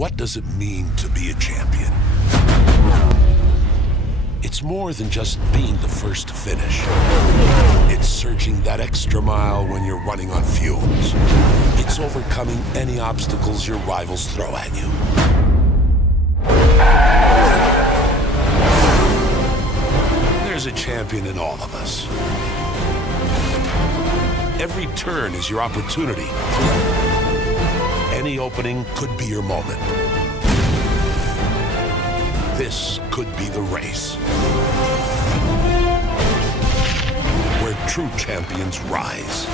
What does it mean to be a champion? It's more than just being the first to finish. It's surging that extra mile when you're running on fumes. It's overcoming any obstacles your rivals throw at you. There's a champion in all of us. Every turn is your opportunity. Any opening could be your moment. This could be the race where true champions rise.